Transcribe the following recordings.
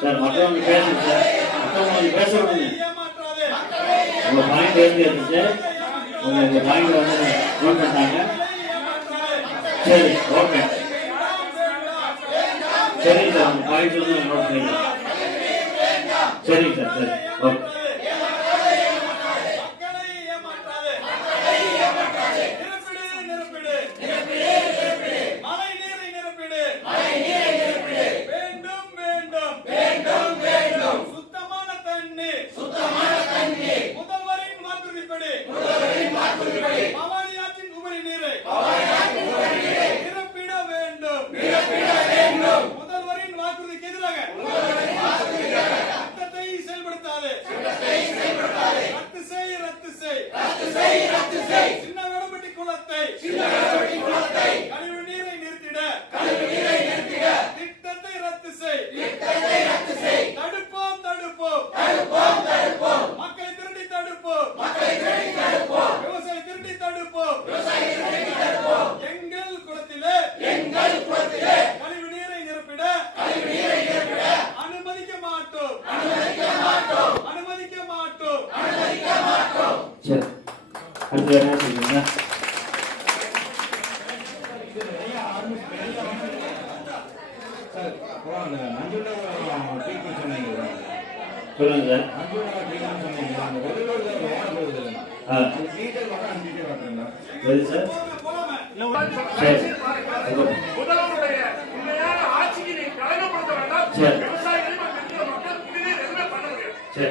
Sir மற்றவங்க பேசுங்க sir. மற்றவங்க பேச விடுங்க உங்க பாயிண்ட் எழுதி இருந்துச்சு உங்க உங்க பாயிண்ட் வந்து நோட் பண்ணிட்டாங்க சரி ஓகே சரிங்க சார் உங்க பாயிண்ட் வந்து நோட் பண்ணிக்கலாம் சரிங்க சார் சரி ஓகே டீட்டெயில் வர அனுப்பிட்டு வரட்டுங்களா எது சார் போலாமே சரி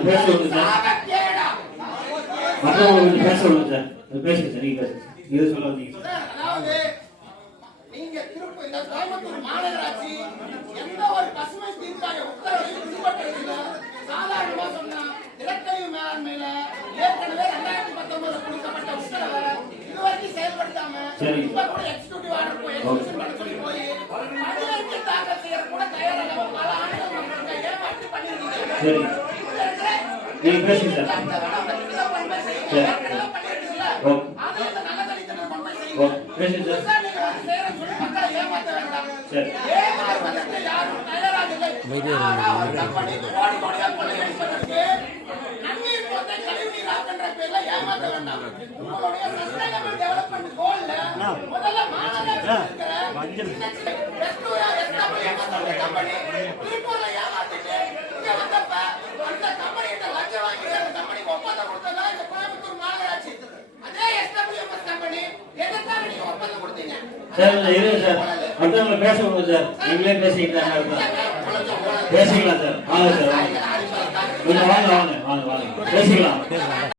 மற்றவங்க பேச விடுங்க சார் சாகக்கேடா. மற்றவங்க பேச விடுங்க சார் பேசுங்க சார். நீங்க பேசுங்க இது சொல்ல வந்தீங்க சார். சார், நீங்க திருப்ப இந்த கோயம்புத்தூர் மாநகராட்சி எந்த ஒரு பசுமை தீர்ப்பாய உத்தரவையும் பின்பற்றவில்லை சாதாரணமா சொன்னா நிலக்கழிவு மேலாண்மையில ஏற்கனவே ரெண்டாயிரத்தி பத்தொன்பதுல கொடுக்கப்பட்ட உத்தரவை இதுவரைக்கும் செயல்படுத்தாம சரி. இப்ப கூட எக்ஸிக்யூட்டிவ் ஆர்டர் போய் எக்ஸிக்யூஷன் பண்ண சொல்லி போய் பதினெட்டு தாக்கல் செய்யற கூட தயாராக பல ஆண்டுகள் ஏமாற்றி பண்ணிருக்கீங்க சரி. நீங்க பேசுங்க சார். சரி. இந்த கொடுத்தீங்க இல்லை இருங்க சார். மற்றவங்க பேச விடுங்க சார். நீங்களே பேசிக்கிட்டாங்க பேசிக்கலாம் சார். வாங்க சார் வாங்க. கொஞ்சம் வாங்க வாங்க வாங்க வாங்க. பேசிக்கலாம்.